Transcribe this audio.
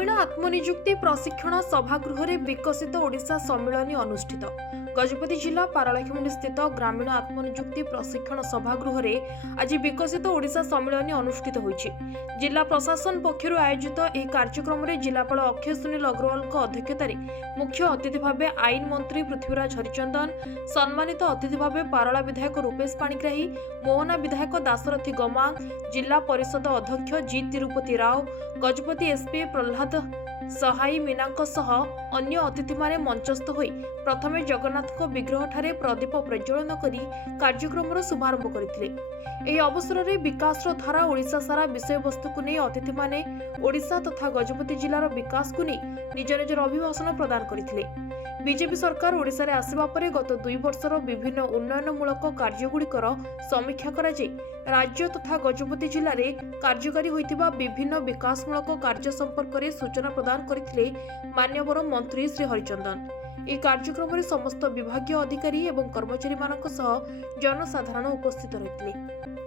ग्रामीण आत्मनिजुक्ति प्रशिक्षण सभागृह विकसित ओडिशा सम्मेलन अनुष्ठित। गजपति जिला पारलाखेमुंडी स्थित ग्रामीण आत्मनिजुक्ति प्रशिक्षण सभागृह आज विकसित ओडिशा सम्मेलन अनुष्ठित होईछि। जिला प्रशासन पक्षर आयोजित यह कार्यक्रम में जिलापाल अक्षय सुनील अग्रवाल अध्यक्षतार मुख्य अतिथि भाव आईन मंत्री पृथ्वीराज हरिचंदन, सम्मानित अतिथि भाव पारला विधायक रूपेश पाणिग्राही, मोहना विधायक दाशरथी गमांग, जिला परिषद अध्यक्ष जी तिरुपति राव, गजपति एसपी प्रहलाद सहाई मीनाଙ୍କ सह अन्य अतिथि माने मंचस्थ होई प्रथमे जगन्नाथ विग्रह ठारे प्रदीप प्रज्वलन करी कार्यक्रम शुभारंभ करथिले। एही अवसर में विकास धारा ओडिशा सारा विषय वस्तु को नहीं अतिथि माने ओडिशा तथा गजपति जिलार विकास को नहीं निज निजर अभिभाषण प्रदान करथिले। बीजेपी सरकार ओडिशा रे आसिबा परे गत 2 वर्षर विभिन्न उन्नयनमूलक कार्यगुड़िकर समीक्षा करा जाय राज्य तथा गजपति जिले में कार्यकारी होइतिबा विभिन्न विकासमूलक कार्य संपर्क में सूचना प्रदान करथिले मान्यवर मंत्री श्री हरिचंदन। यह कार्यक्रम में समस्त विभागीय अधिकारी एवं कर्मचारी मानक सह जनसाधारण उपस्थित रहिथिले।